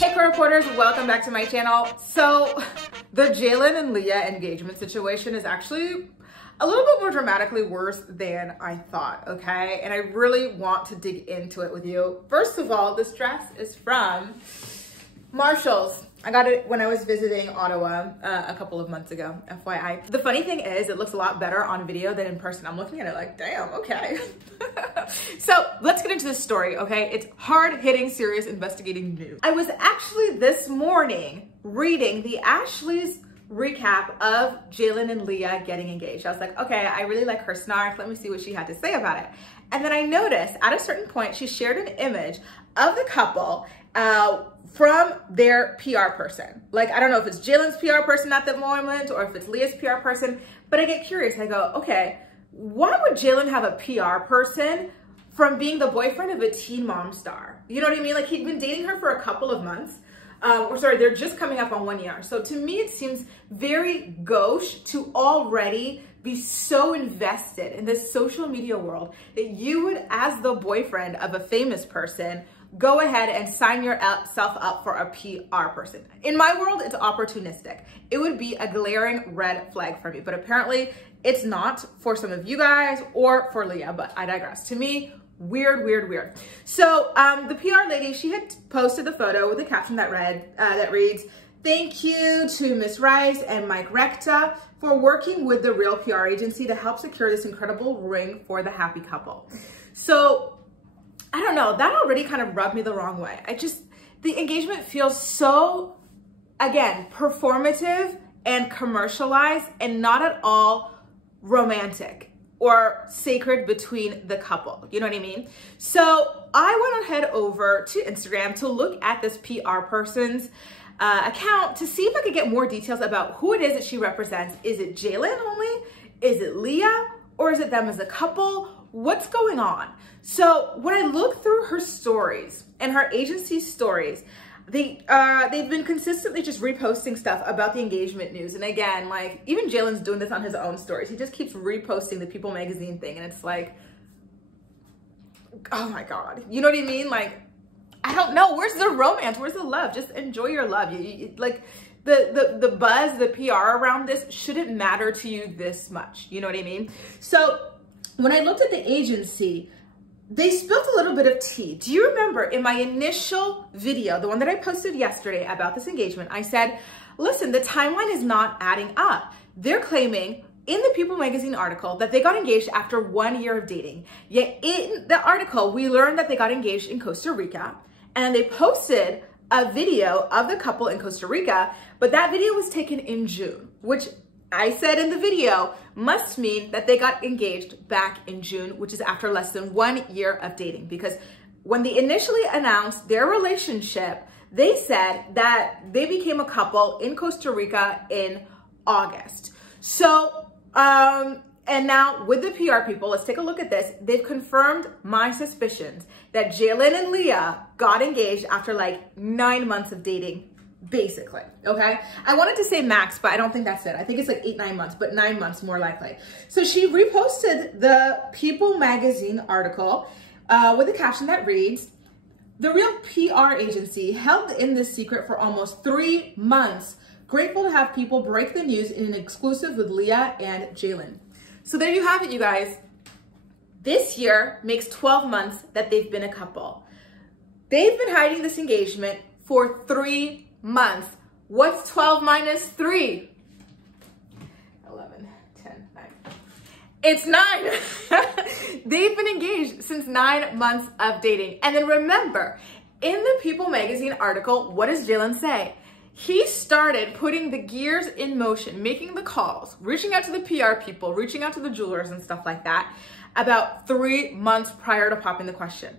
Hey reporters, welcome back to my channel. So the Jaylan and Leah engagement situation is actually a little bit more dramatically worse than I thought, okay? And I really want to dig into it with you. First of all, this dress is from Marshall's. I got it when I was visiting Ottawa a couple of months ago, FYI. The funny thing is, it looks a lot better on video than in person. I'm looking at it like, damn, okay. So let's get into this story, okay? It's hard-hitting, serious, investigating news. I was actually this morning reading the Ashley's recap of Jaylan and Leah getting engaged. I was like, okay, I really like her snark. Let me see what she had to say about it. And then I noticed at a certain point, she shared an image of the couple from their PR person. Like, I don't know if it's Jaylan's PR person at the moment or if it's Leah's PR person, but I get curious. I go, okay, why would Jaylan have a PR person from being the boyfriend of a teen mom star? You know what I mean? Like, he'd been dating her for a couple of months. They're just coming up on 1 year. So to me, it seems very gauche to already be so invested in this social media world that you would, as the boyfriend of a famous person, go ahead and sign yourself up for a PR person. In my world, it's opportunistic. It would be a glaring red flag for me, but apparently it's not for some of you guys or for Leah, but I digress. To me, weird, weird, weird. So the PR lady, she had posted the photo with a caption that reads, "Thank you to Miss Rice and Mike Recta for working with the Real PR agency to help secure this incredible ring for the happy couple." So I don't know, that already kind of rubbed me the wrong way. The engagement feels so, again, performative and commercialized and not at all romantic or sacred between the couple. You know what I mean? So I went ahead over to Instagram to look at this PR person's account to see if I could get more details about who it is that she represents. Is it Jaylan only? Is it Leah? Or is it them as a couple? What's going on? So when I look through her stories and her agency's stories, they've been consistently just reposting stuff about the engagement news. And again, like, even Jaylan's doing this on his own stories. He just keeps reposting the People magazine thing. And it's like, oh my God. You know what I mean? Like, I don't know. Where's the romance? Where's the love? Just enjoy your love. Like, the buzz, the PR around this shouldn't matter to you this much. You know what I mean? So when I looked at the agency, they spilled a little bit of tea. Do you remember in my initial video, the one that I posted yesterday about this engagement, I said, listen, the timeline is not adding up. They're claiming in the People magazine article that they got engaged after 1 year of dating. Yet in the article, we learned that they got engaged in Costa Rica, and they posted a video of the couple in Costa Rica, but that video was taken in June, which I said in the video must mean that they got engaged back in June, which is after less than 1 year of dating. Because when they initially announced their relationship, they said that they became a couple in Costa Rica in August. So, and now with the PR people, let's take a look at this. They've confirmed my suspicions that Jaylan and Leah got engaged after like 9 months of dating. Basically, okay? I wanted to say max, but I don't think that's it. I think it's like 8-9 months, but 9 months more likely. So she reposted the People magazine article with a caption that reads, "The Real PR agency held in this secret for almost 3 months. Grateful to have People break the news in an exclusive with Leah and Jaylan." So there you have it, you guys. This year makes 12 months that they've been a couple. They've been hiding this engagement for 3 months. What's 12 minus 3? 11, 10, 9. It's 9. They've been engaged since 9 months of dating. And then remember, in the People magazine article, what does Jaylan say? He started putting the gears in motion, making the calls, reaching out to the PR people, reaching out to the jewelers and stuff like that, about 3 months prior to popping the question.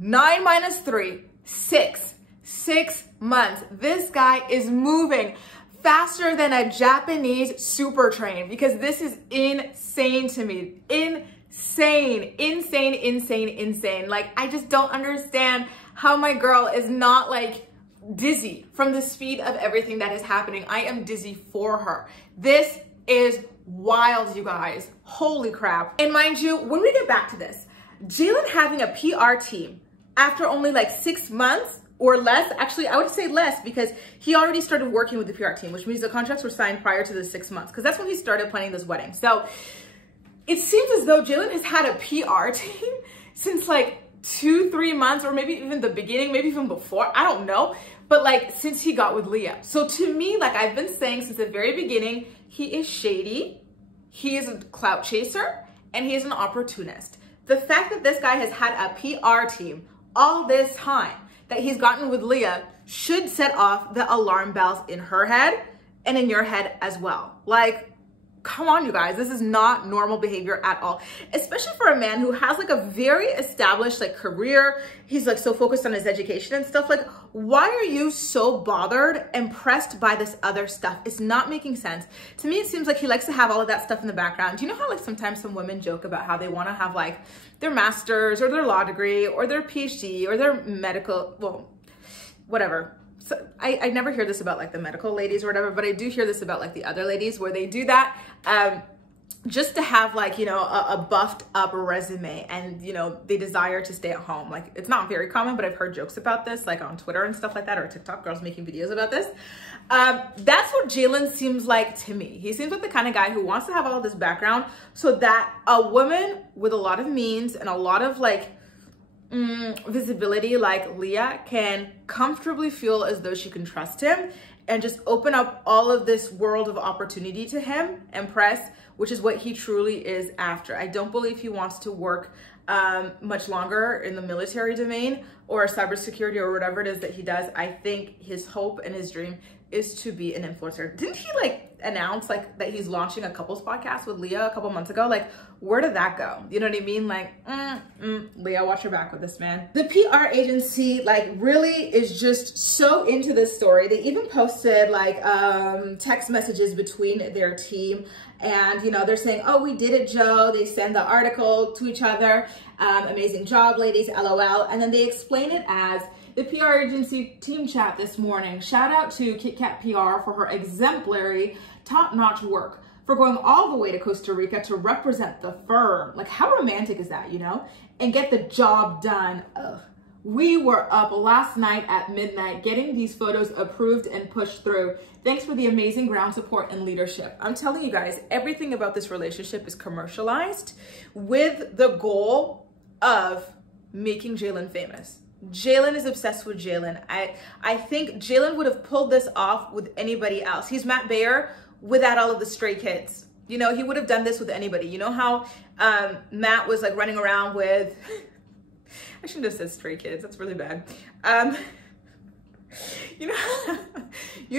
9 minus 3, 6. 6 months. This guy is moving faster than a Japanese super train, because this is insane to me. Insane, insane, insane, insane. Like, I just don't understand how my girl is not like dizzy from the speed of everything that is happening. I am dizzy for her. This is wild, you guys. Holy crap. And mind you, when we get back to this, Jaylan having a PR team after only like 6 months or less. Actually, I would say less because he already started working with the PR team, which means the contracts were signed prior to the 6 months because that's when he started planning this wedding. So it seems as though Jaylan has had a PR team since like 2-3 months, or maybe even the beginning, maybe even before, I don't know. But like since he got with Leah. So to me, like I've been saying since the very beginning, he is shady, he is a clout chaser, and he is an opportunist. The fact that this guy has had a PR team all this time that he's gotten with Leah should set off the alarm bells in her head and in your head as well. Like, come on, you guys, this is not normal behavior at all, especially for a man who has like a very established like career. He's like so focused on his education and stuff. Like, why are you so bothered and pressed by this other stuff? It's not making sense. To me, it seems like he likes to have all of that stuff in the background. Do you know how like sometimes some women joke about how they want to have like their master's or their law degree or their PhD or their medical, well, whatever. So I never hear this about like the medical ladies or whatever, but I do hear this about like the other ladies where they do that just to have like, you know, a buffed up resume, and, you know, they desire to stay at home. Like, it's not very common, but I've heard jokes about this like on Twitter and stuff like that, or TikTok, girls making videos about this. That's what Jaylan seems like to me. He seems like the kind of guy who wants to have all of this background so that a woman with a lot of means and a lot of like visibility like Leah can comfortably feel as though she can trust him and just open up all of this world of opportunity to him and press, which is what he truly is after. I don't believe he wants to work much longer in the military domain or cybersecurity or whatever it is that he does. I think his hope and his dream is to be an influencer. Didn't he like announce like that he's launching a couples podcast with Leah a couple months ago? Like, where did that go? You know what I mean? Like, Leah, watch your back with this man. The PR agency like really is just so into this story. They even posted like text messages between their team, and you know, they're saying, oh, we did it, Joe. They send the article to each other. Amazing job, ladies, LOL. And then they explain it as the PR agency team chat this morning. Shout out to Kit Kat PR for her exemplary, top-notch work, for going all the way to Costa Rica to represent the firm. Like, how romantic is that, you know? And get the job done. Ugh. We were up last night at midnight getting these photos approved and pushed through. Thanks for the amazing ground support and leadership. I'm telling you guys, everything about this relationship is commercialized with the goal of making Jaylan famous. Jaylan is obsessed with Jaylan. I think Jaylan would have pulled this off with anybody else. He's Matt Bayer without all of the stray kids. You know, he would have done this with anybody. You know how Matt was like running around with, I shouldn't have said stray kids. That's really bad. You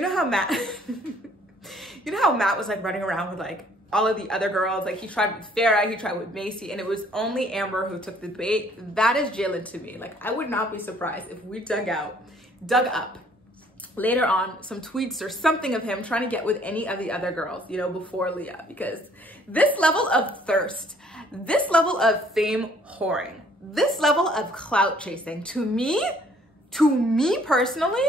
know how Matt, you know how Matt was like running around with like all of the other girls. Like, he tried with Farrah, he tried with Macy, and it was only Amber who took the bait. That is Jaylan to me. Like, I would not be surprised if we dug up later on some tweets or something of him trying to get with any of the other girls, you know, before Leah. Because this level of thirst, this level of fame whoring, this level of clout chasing, to me personally,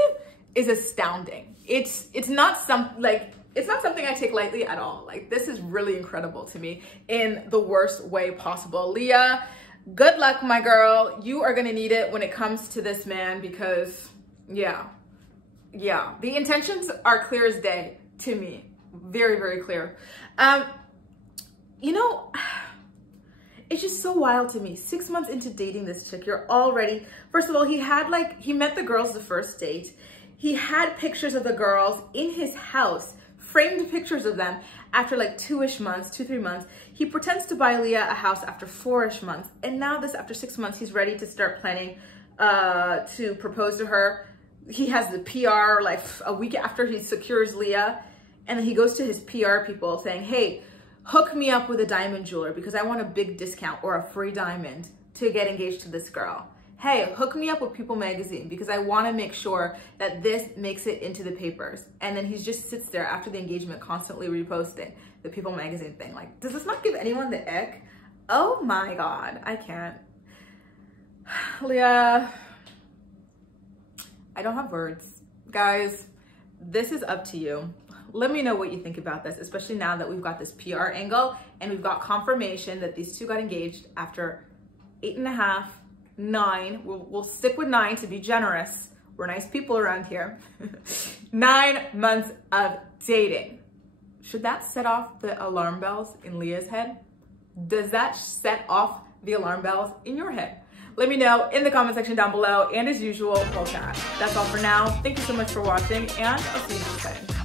is astounding. It's not something I take lightly at all. Like, this is really incredible to me in the worst way possible. Leah, good luck, my girl. You are gonna need it when it comes to this man, because yeah, the intentions are clear as day to me. Very, very clear. You know, it's just so wild to me. 6 months into dating this chick, you're already, first of all, he met the girls the first date. He had pictures of the girls in his house, framed pictures of them after like 2-3 months. He pretends to buy Leah a house after 4-ish months. And now this, after 6 months, he's ready to start planning to propose to her. He has the PR like a week after he secures Leah. And then he goes to his PR people saying, hey, hook me up with a diamond jeweler because I want a big discount or a free diamond to get engaged to this girl. Hey, hook me up with People magazine because I want to make sure that this makes it into the papers. And then he just sits there after the engagement constantly reposting the People magazine thing. Like, does this not give anyone the ick? Oh my God, I can't. Leah, I don't have words. Guys, this is up to you. Let me know what you think about this, especially now that we've got this PR angle and we've got confirmation that these two got engaged after 8.5, 9, we'll stick with 9 to be generous, We're nice people around here. 9 months of dating. Should that set off the alarm bells in Leah's head? Does that set off the alarm bells in your head? Let me know in the comment section down below, and as usual, we'll chat. That's all for now. Thank you so much for watching, and I'll see you next time.